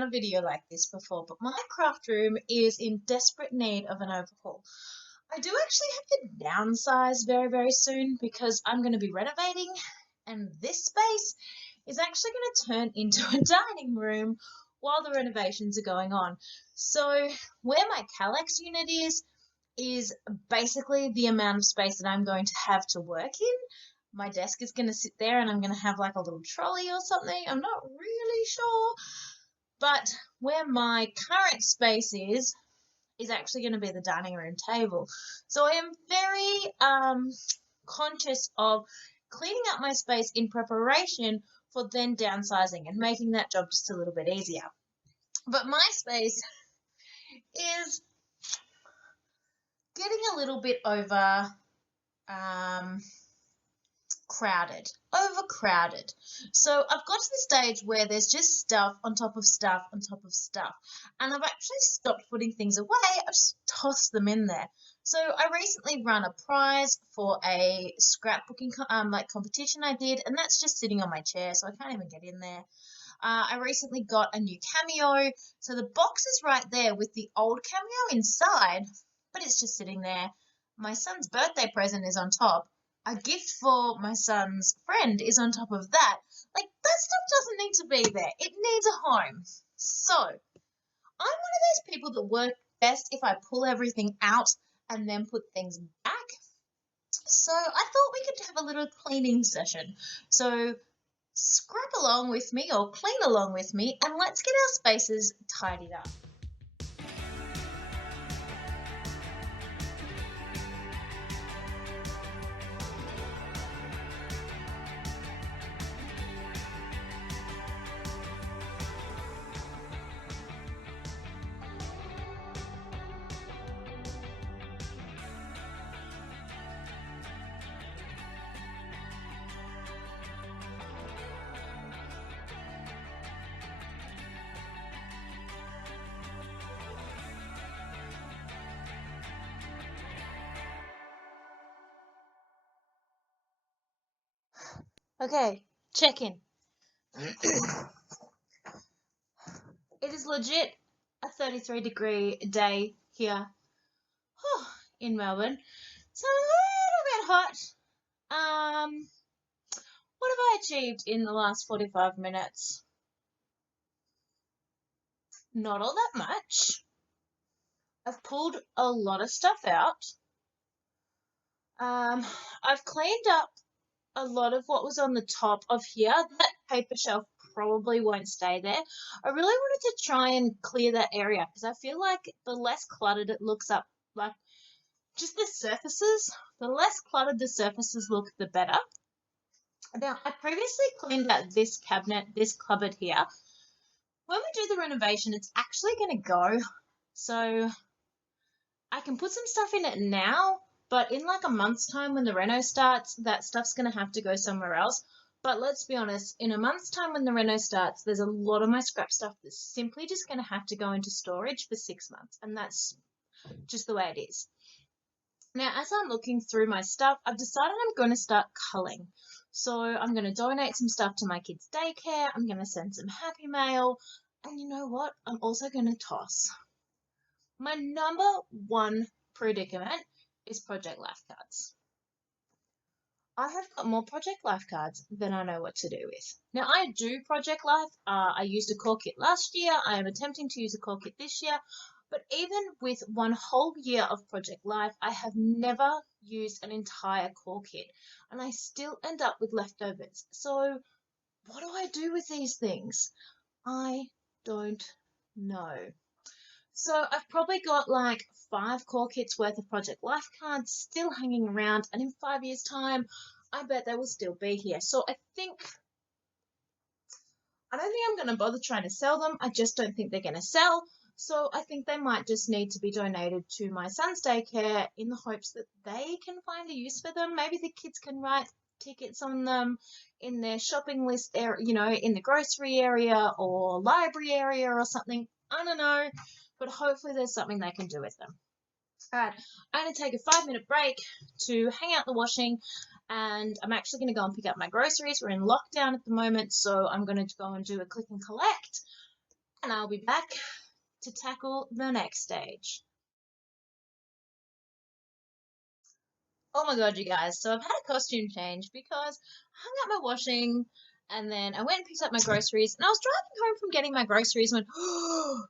done a video like this before, but my craft room is in desperate need of an overhaul. I do actually have to downsize very, very soon because I'm going to be renovating, and this space is actually going to turn into a dining room while the renovations are going on. So where my Calex unit is basically the amount of space that I'm going to have to work in. My desk is going to sit there and I'm going to have like a little trolley or something. I'm not really sure. But where my current space is actually going to be the dining room table. So I am very conscious of cleaning up my space in preparation for then downsizing and making that job just a little bit easier. But my space is getting a little bit overcrowded. So I've got to the stage where there's just stuff on top of stuff on top of stuff, and I've actually stopped putting things away. I've just tossed them in there. So I recently ran a prize for a scrapbooking competition I did, and that's just sitting on my chair, so I can't even get in there. I recently got a new cameo, so the box is right there with the old cameo inside, but it's just sitting there. My son's birthday present is on top. A gift for my son's friend is on top of that. Like, that stuff doesn't need to be there. It needs a home. So, I'm one of those people that work best if I pull everything out and then put things back. So, I thought we could have a little cleaning session. So, scrap along with me or clean along with me and let's get our spaces tidied up. Okay, check in. It is legit a 33-degree day here in Melbourne. So a little bit hot. What have I achieved in the last 45 minutes? Not all that much. I've pulled a lot of stuff out. I've cleaned up a lot of what was on the top of here. That paper shelf probably won't stay there. I really wanted to try and clear that area because I feel like the less cluttered it looks up, like just the surfaces, the less cluttered the surfaces look, the better. Now, I previously cleaned out this cabinet, this cupboard here. When we do the renovation, it's actually going to go. So I can put some stuff in it now, but in like a month's time when the reno starts, that stuff's going to have to go somewhere else. But let's be honest, in a month's time when the reno starts, there's a lot of my scrap stuff that's simply just going to have to go into storage for 6 months. And that's just the way it is. Now, as I'm looking through my stuff, I've decided I'm going to start culling. So I'm going to donate some stuff to my kids' daycare. I'm going to send some happy mail. And you know what? I'm also going to toss. My number one predicament is Project Life cards. I have got more Project Life cards than I know what to do with. Now, I do Project Life. I used a core kit last year. I am attempting to use a core kit this year. But even with one whole year of Project Life, I have never used an entire core kit. And I still end up with leftovers. So what do I do with these things? I don't know. So I've probably got like 5 core kits worth of Project Life cards still hanging around, and in 5 years' time, I bet they will still be here. So I don't think I'm going to bother trying to sell them. I just don't think they're going to sell. So I think they might just need to be donated to my son's daycare in the hopes that they can find a use for them. Maybe the kids can write tickets on them in their shopping list area, you know, in the grocery area or library area or something. I don't know. But hopefully there's something they can do with them. All right, I'm going to take a 5-minute break to hang out the washing, and I'm actually going to go and pick up my groceries. We're in lockdown at the moment, so I'm going to go and do a click and collect. and I'll be back to tackle the next stage. Oh my god, you guys. So I've had a costume change because I hung up my washing and then I went and picked up my groceries and I was driving home from getting my groceries and went, oh,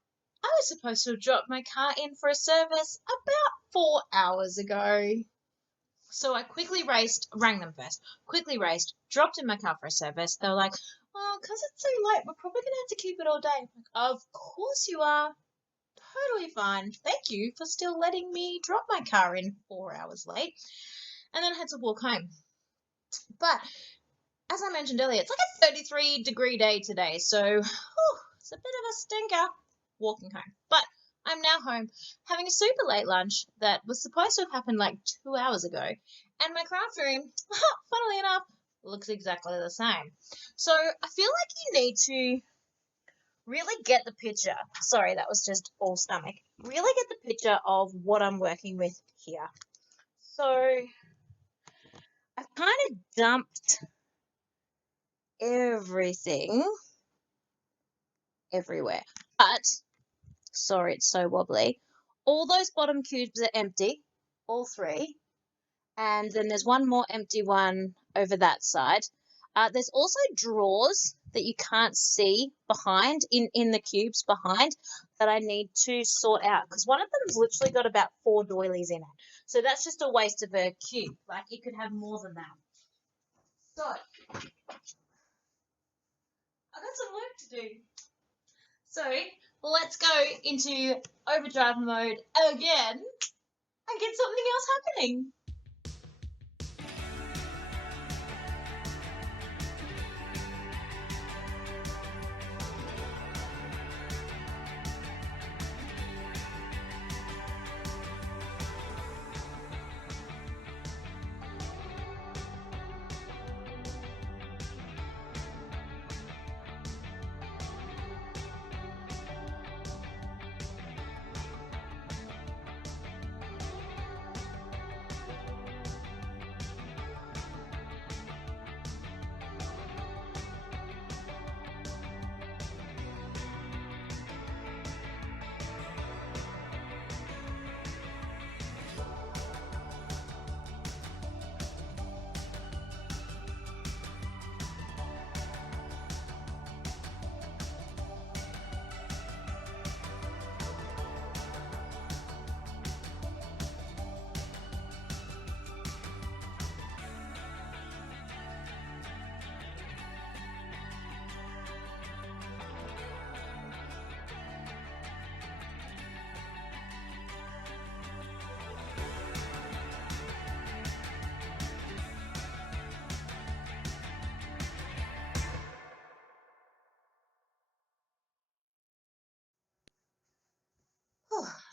I was supposed to have dropped my car in for a service about 4 hours ago. So I quickly rang them first, quickly raced, dropped in my car for a service. They were like, well, because it's so late, we're probably going to have to keep it all day. I'm like, of course you are. Totally fine. Thank you for still letting me drop my car in 4 hours late. And then I had to walk home. But as I mentioned earlier, it's like a 33-degree day today, so it's a bit of a stinker walking home. But I'm now home having a super late lunch that was supposed to have happened like 2 hours ago, and my craft room, funnily enough, looks exactly the same. So I feel like you need to really get the picture. Sorry, that was just all stomach. Really get the picture of what I'm working with here. So I've kind of dumped everything everywhere. But, sorry, it's so wobbly. All those bottom cubes are empty, all three. And then there's one more empty one over that side. There's also drawers that you can't see behind, in the cubes behind, that I need to sort out. Because one of them's literally got about 4 doilies in it. So that's just a waste of a cube. Like, it could have more than that. So, I've got some work to do. So let's go into overdrive mode again and get something else happening.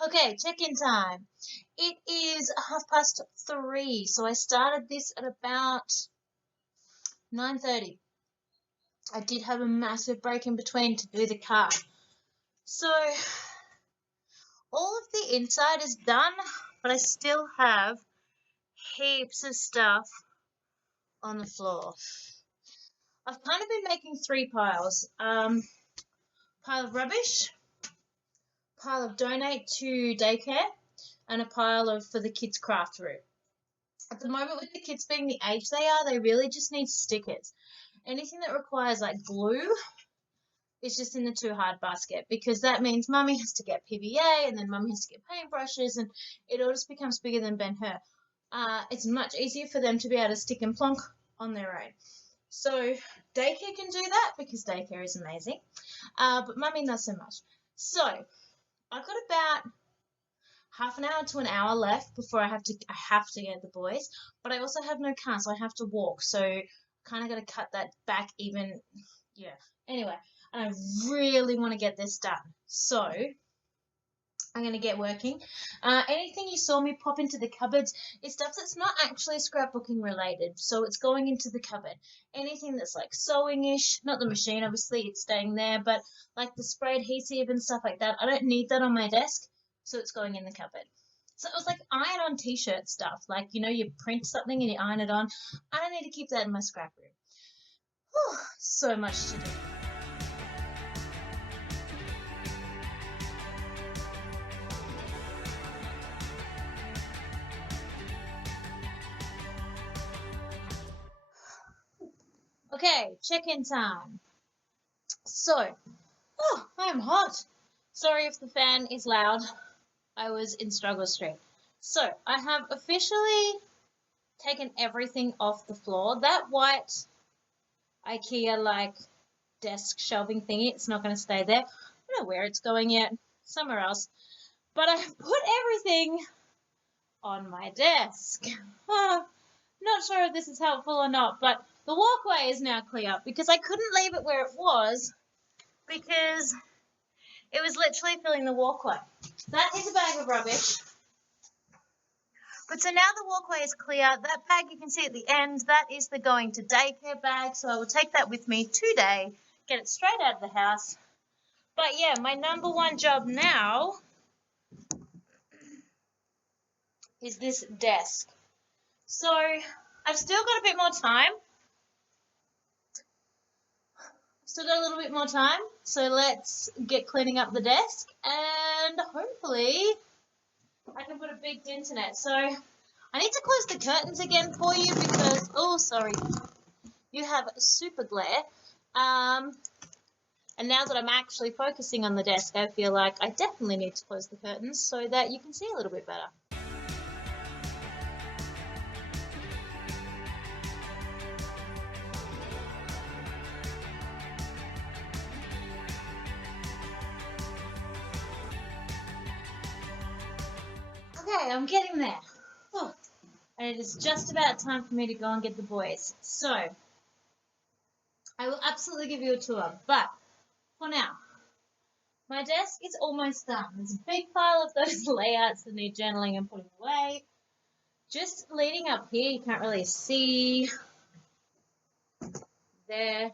Okay, check-in time. It is 3:30, so I started this at about 9:30. I did have a massive break in between to do the car. So all of the inside is done, but I still have heaps of stuff on the floor. I've kind of been making 3 piles. Pile of rubbish, pile of donate to daycare, and a pile of for the kids' craft room. At the moment, with the kids being the age they are, they really just need stickers. Anything that requires like glue is just in the too hard basket, because that means mummy has to get PVA and then mummy has to get paintbrushes and it all just becomes bigger than Ben-Hur. It's much easier for them to be able to stick and plonk on their own. So daycare can do that because daycare is amazing, but mummy not so much. So I've got about half an hour to an hour left before I have to get the boys, but I also have no car, so I have to walk. So kind of got to cut that back even. Yeah. Anyway, and I really want to get this done. So I'm going to get working. Anything you saw me pop into the cupboards is stuff that's not actually scrapbooking related, so it's going into the cupboard. Anything that's like sewing-ish, not the machine, obviously, it's staying there, but like the spray adhesive and stuff like that, I don't need that on my desk, so it's going in the cupboard. So it was like iron-on t-shirt stuff, like, you know, you print something and you iron it on. I don't need to keep that in my scrap room. Whew, so much to do. So, I got about half an hour to an hour left before I have to get the boys, but I also have no car, so I have to walk. So kind of got to cut that back even. Yeah. Anyway, and I really want to get this done. So I'm going to get working. Anything you saw me pop into the cupboards is stuff that's not actually scrapbooking related, so it's going into the cupboard. So it's like iron-on t-shirt stuff, like, you know, you print something and you iron it on. I don't need to keep that in my scrap room. Whew, so much to do. Okay, check-in time. So, I am hot. Sorry if the fan is loud. I was in Struggle Street. So, I have officially taken everything off the floor. That white IKEA desk shelving thingy, it's not going to stay there. I don't know where it's going yet. Somewhere else. But I put everything on my desk. Not sure if this is helpful or not, but the walkway is now clear because I couldn't leave it where it was because it was literally filling the walkway. That is a bag of rubbish. But so now the walkway is clear. That bag you can see at the end, that is the going to daycare bag. So I will take that with me today, get it straight out of the house. But yeah, my number one job now is this desk. So I've still got a bit more time. Still got a little bit more time. So let's get cleaning up the desk and hopefully I can put a big dent in it. So I need to close the curtains again for you because, oh, sorry, you have super glare. And now that I'm actually focusing on the desk, I feel like I definitely need to close the curtains so that you can see a little bit better. Okay, I'm getting there. Oh, and it is just about time for me to go and get the boys. So, I will absolutely give you a tour, but for now, my desk is almost done. There's a big pile of those layouts that need journaling and putting away. Just leading up here, you can't really see. There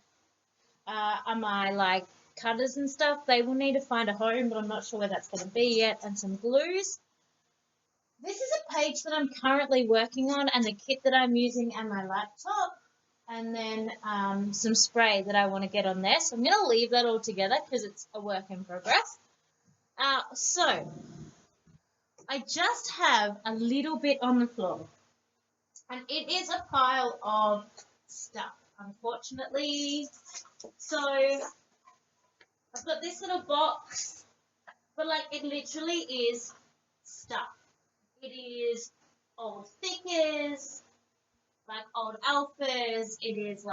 are my cutters and stuff. They will need to find a home, but I'm not sure where that's going to be yet. And some glues. This is a page that I'm currently working on and the kit that I'm using and my laptop. And then some spray that I want to get on there. So I'm going to leave that all together because it's a work in progress. So I just have a little bit on the floor. And it is a pile of stuff, unfortunately. So I've got this little box, but it literally is stuff. It is old stickers, old alphas, it is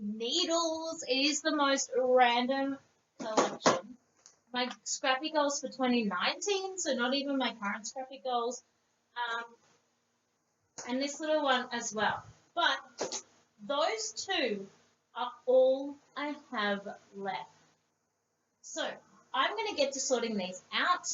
needles. It is the most random collection. My Scrappy goals for 2019, so not even my current Scrappy goals. And this little one as well. But those two are all I have left. So I'm going to get to sorting these out.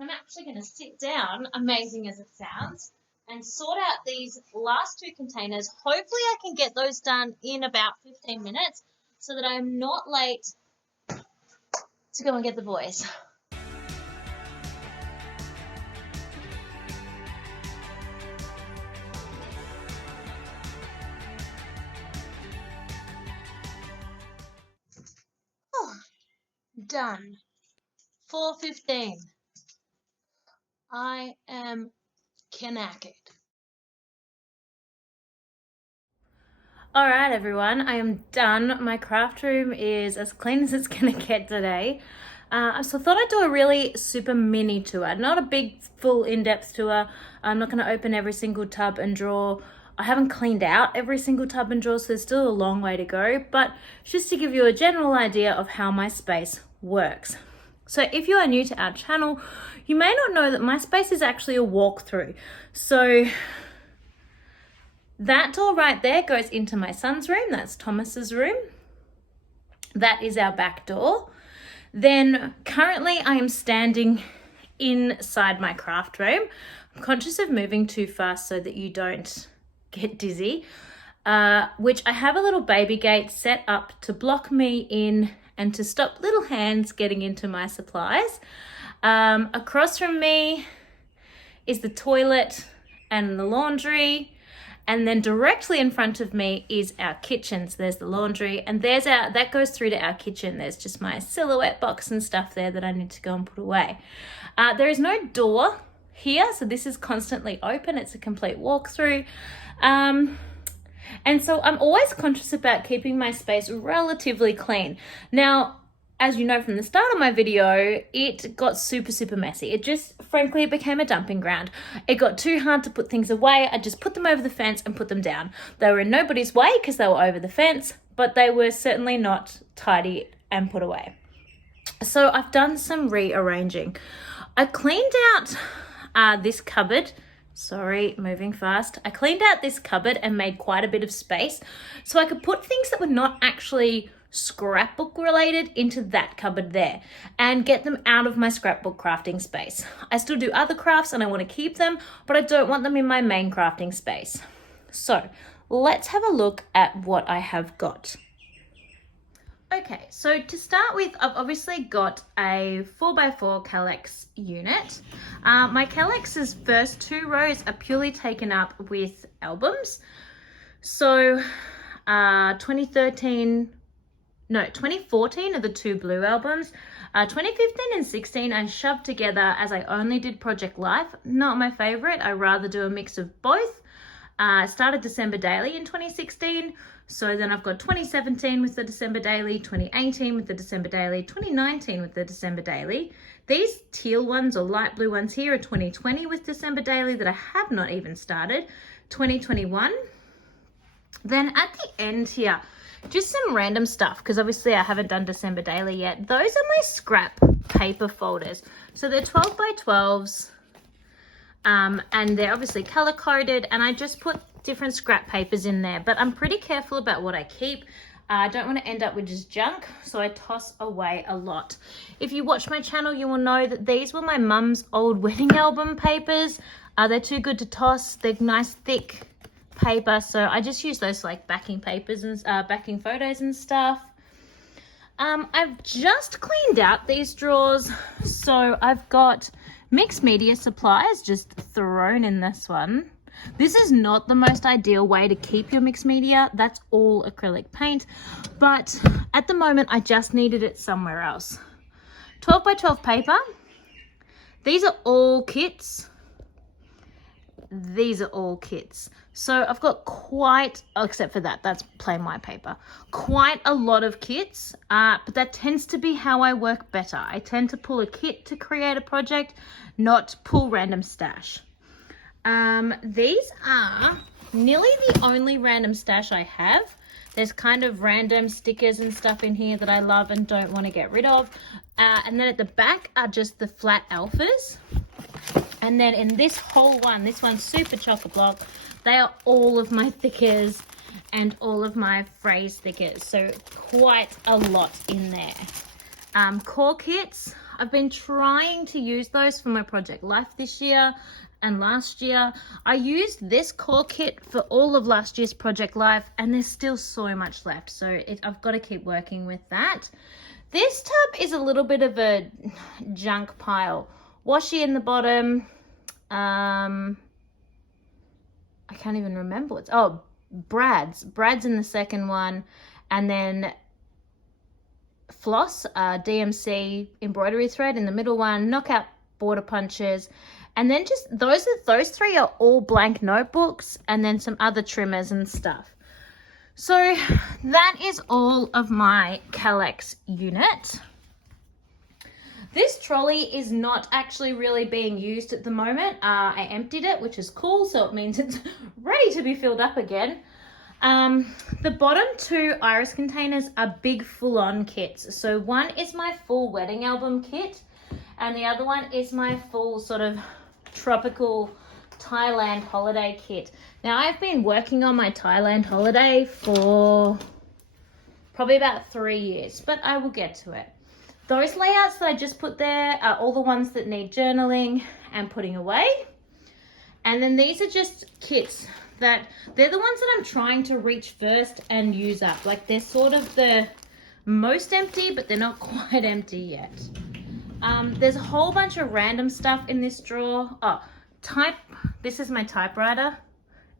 I'm actually going to sit down, amazing as it sounds, and sort out these last two containers. Hopefully I can get those done in about 15 minutes so that I'm not late to go and get the boys. Oh, done. 4:15. I am knackered. Alright everyone, I am done. My craft room is as clean as it's going to get today. So I thought I'd do a really super mini tour, not a big full in-depth tour. I'm not going to open every single tub and drawer. I haven't cleaned out every single tub and drawer, so there's still a long way to go, but just to give you a general idea of how my space works. So if you are new to our channel, you may not know that my space is actually a walkthrough. So that door right there goes into my son's room. That's Thomas's room. That is our back door. Then currently I am standing inside my craft room. I'm conscious of moving too fast so that you don't get dizzy, which I have a little baby gate set up to block me in and to stop little hands getting into my supplies. Across from me is the toilet and the laundry. And then directly in front of me is our kitchen. So there's the laundry and that goes through to our kitchen. There's just my silhouette box and stuff there that I need to go and put away. There is no door here, so this is constantly open. It's a complete walkthrough. And so I'm always conscious about keeping my space relatively clean. Now, as you know from the start of my video, it got super messy. It just, frankly, it became a dumping ground. It got too hard to put things away. I just put them over the fence and put them down. They were in nobody's way because they were over the fence, but they were certainly not tidy and put away. So I've done some rearranging. I cleaned out this cupboard. Sorry, moving fast. I cleaned out this cupboard and made quite a bit of space so I could put things that were not actually scrapbook related into that cupboard there and get them out of my scrapbook crafting space. I still do other crafts and I want to keep them, but I don't want them in my main crafting space. So let's have a look at what I have got. Okay, so to start with, I've obviously got a 4x4 Kallax unit. My Kallax's first 2 rows are purely taken up with albums. So 2014 are the 2 blue albums. 2015 and 16 I shoved together as I only did Project Life. Not my favorite. I rather do a mix of both. I started December Daily in 2016. So then I've got 2017 with the December Daily, 2018 with the December Daily, 2019 with the December Daily. These teal ones or light blue ones here are 2020 with December Daily that I have not even started, 2021. Then at the end here, just some random stuff because obviously I haven't done December Daily yet. Those are my scrap paper folders. So they're 12 by 12s and they're obviously color coded, and I just put different scrap papers in there, but I'm pretty careful about what I keep. I don't want to end up with just junk, so I toss away a lot. If you watch my channel, you will know that these were my mum's old wedding album papers. They're too good to toss. They're nice thick paper, so I just use those for like backing papers and backing photos and stuff. I've just cleaned out these drawers, so I've got mixed media supplies just thrown in this one. This is not the most ideal way to keep your mixed media. That's all acrylic paint, but at the moment I just needed it somewhere else. 12 by 12 paper. These are all kits. These are all kits. So I've got except for that, that's plain white paper, quite a lot of kits, but that tends to be how I work better. I tend to pull a kit to create a project, not pull random stash. These are nearly the only random stash I have. There's kind of random stickers and stuff in here that I love and don't want to get rid of. And then at the back are just the flat alphas. And then in this whole one, this one's super chock-a-block, they are all of my thickers and all of my phrase thickers. So quite a lot in there. Core kits, I've been trying to use those for my Project Life this year and last year. I used this core kit for all of last year's Project Life, and there's still so much left. So I've got to keep working with that. This tub is a little bit of a junk pile. Washi in the bottom. I can't even remember what's, Brad's in the second one, and then floss, DMC embroidery thread in the middle one, knockout border punches, and then just those 3 are all blank notebooks, and then some other trimmers and stuff. So that is all of my Kallax unit. This trolley is not actually really being used at the moment. I emptied it, which is cool, so it means it's ready to be filled up again. The bottom 2 iris containers are big full-on kits. So one is my full wedding album kit, and the other one is my full sort of tropical Thailand holiday kit. Now, I've been working on my Thailand holiday for probably about 3 years, but I will get to it. Those layouts that I just put there are all the ones that need journaling and putting away. And then these are just kits that they're the ones that I'm trying to reach first and use up. Like they're sort of the most empty, but they're not quite empty yet. There's a whole bunch of random stuff in this drawer. This is my typewriter.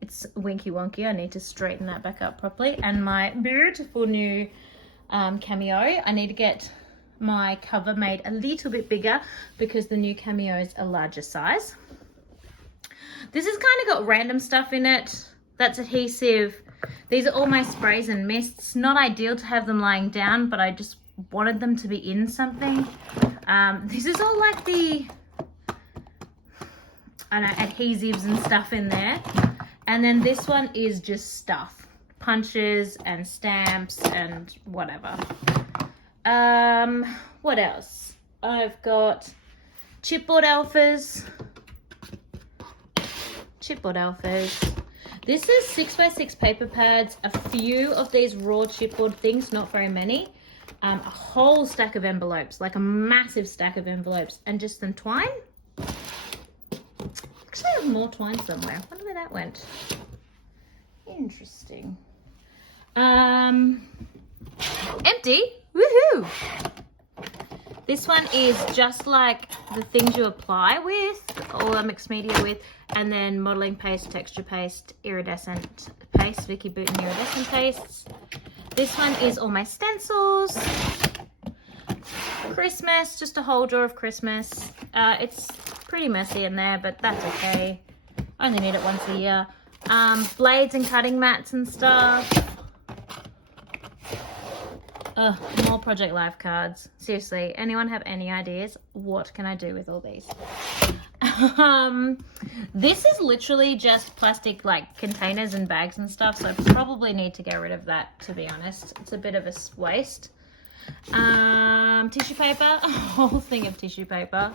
It's winky wonky. I need to straighten that back up properly. And my beautiful new Cameo. I need to get my cover made a little bit bigger because the new Cameo is a larger size. This has kind of got random stuff in it. That's adhesive. These are all my sprays and mists. Not ideal to have them lying down, but I just wanted them to be in something. This is all like the, I don't know, adhesives and stuff in there. And then this one is just stuff. Punches and stamps and whatever. What else? I've got chipboard alphas. This is 6x6 paper pads, a few of these raw chipboard things, not very many. A whole stack of envelopes, like a massive stack of envelopes, and just some twine. Actually, I have more twine somewhere. I wonder where that went. Interesting. Empty. Woohoo! This one is just like the things you apply with, or mixed media with, and then modeling paste, texture paste, iridescent paste, Vicky Booten iridescent pastes. This one is all my stencils. Christmas, just a whole drawer of Christmas. It's pretty messy in there, but that's okay. I only need it once a year. Blades and cutting mats and stuff. More Project Life cards. Seriously, anyone have any ideas? What can I do with all these? This is literally just plastic like containers and bags and stuff, so I probably need to get rid of that, to be honest. It's a bit of a waste. Tissue paper, a whole thing of tissue paper.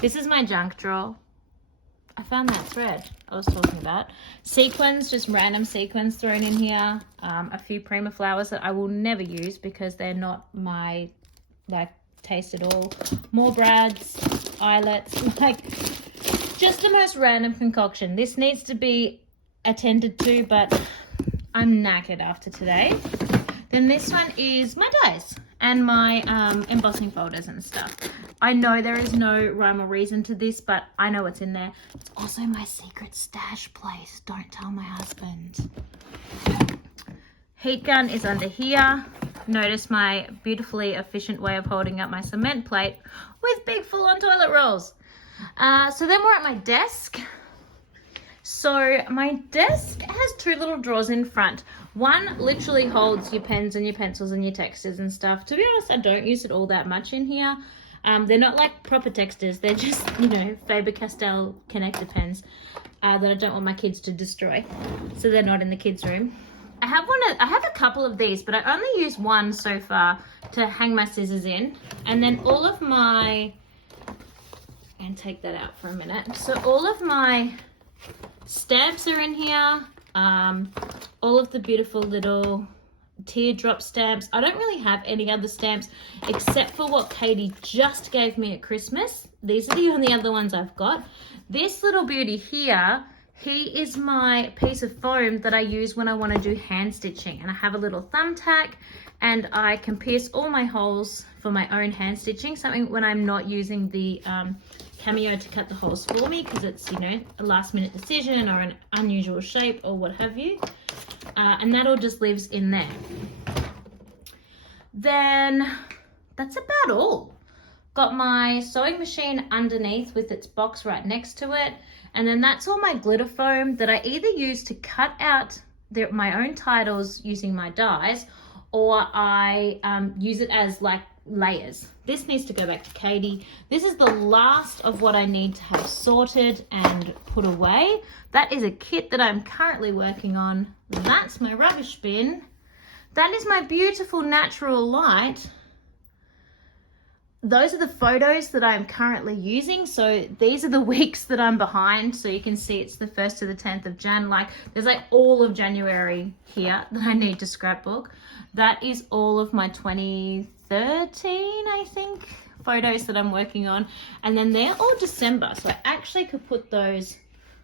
This is my junk drawer. I found that thread I was talking about. Sequins, just random sequins thrown in here. A few Prima flowers that I will never use because they're not my like taste at all. More brads, eyelets, like just the most random concoction. This needs to be attended to, but I'm knackered after today. Then this one is my dies and my embossing folders and stuff. I know there is no rhyme or reason to this, but I know what's in there. It's also my secret stash place. Don't tell my husband. Heat gun is under here. Notice my beautifully efficient way of holding up my cement plate with big full-on toilet rolls. So then we're at my desk. So my desk has two little drawers in front. One literally holds your pens and your pencils and your textures and stuff. To be honest, I don't use it all that much in here. They're not like proper textures. They're just, you know, Faber-Castell connector pens that I don't want my kids to destroy. So they're not in the kids' room. I have a couple of these, but I only use one so far to hang my scissors in. And then all of my, and take that out for a minute. So all of my stamps are in here. All of the beautiful little teardrop stamps. I don't really have any other stamps except for what Katie just gave me at Christmas. These are the only other ones I've got. This little beauty here, he is my piece of foam that I use when I want to do hand stitching, and I have a little thumbtack and I can pierce all my holes for my own hand stitching, something when I'm not using the Cameo to cut the holes for me because it's, you know, a last minute decision or an unusual shape or what have you. And that all just lives in there. Then that's about all. Got my sewing machine underneath with its box right next to it. And then that's all my glitter foam that I either use to cut out my own titles using my dies, or I use it as like layers. This needs to go back to Katie. This is the last of what I need to have sorted and put away. That is a kit that I'm currently working on. That's my rubbish bin. That is my beautiful natural light. Those are the photos that I'm currently using. So these are the weeks that I'm behind. So you can see it's the 1st to the 10th of Jan. Like there's like all of January here that I need to scrapbook. That is all of my 2013, I think, photos that I'm working on. And then they're all December. So I actually could put those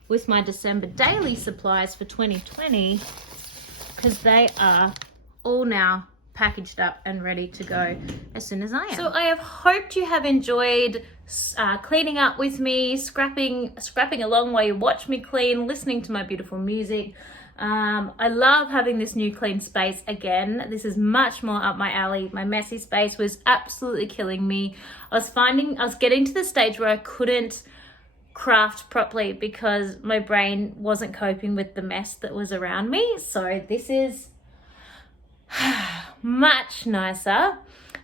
with my December daily supplies for 2020 because they are all now packaged up and ready to go as soon as I am. So I have hoped you have enjoyed cleaning up with me, scrapping along while you watch me clean, listening to my beautiful music. I love having this new clean space again. This is much more up my alley. My messy space was absolutely killing me. I was getting to the stage where I couldn't craft properly because my brain wasn't coping with the mess that was around me. So this is much nicer.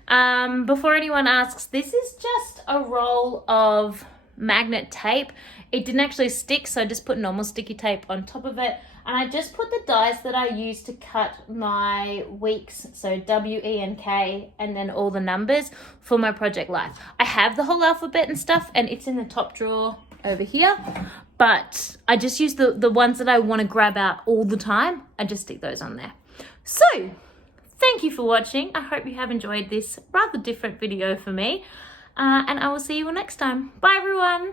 Before anyone asks, this is just a roll of magnet tape. It didn't actually stick, so I just put normal sticky tape on top of it. And I just put the dies that I use to cut my weeks, so W, E, and K, and then all the numbers for my project life. I have the whole alphabet and stuff, and it's in the top drawer over here, but I just use the ones that I want to grab out all the time. I just stick those on there. So, thank you for watching. I hope you have enjoyed this rather different video for me, and I will see you all next time. Bye, everyone.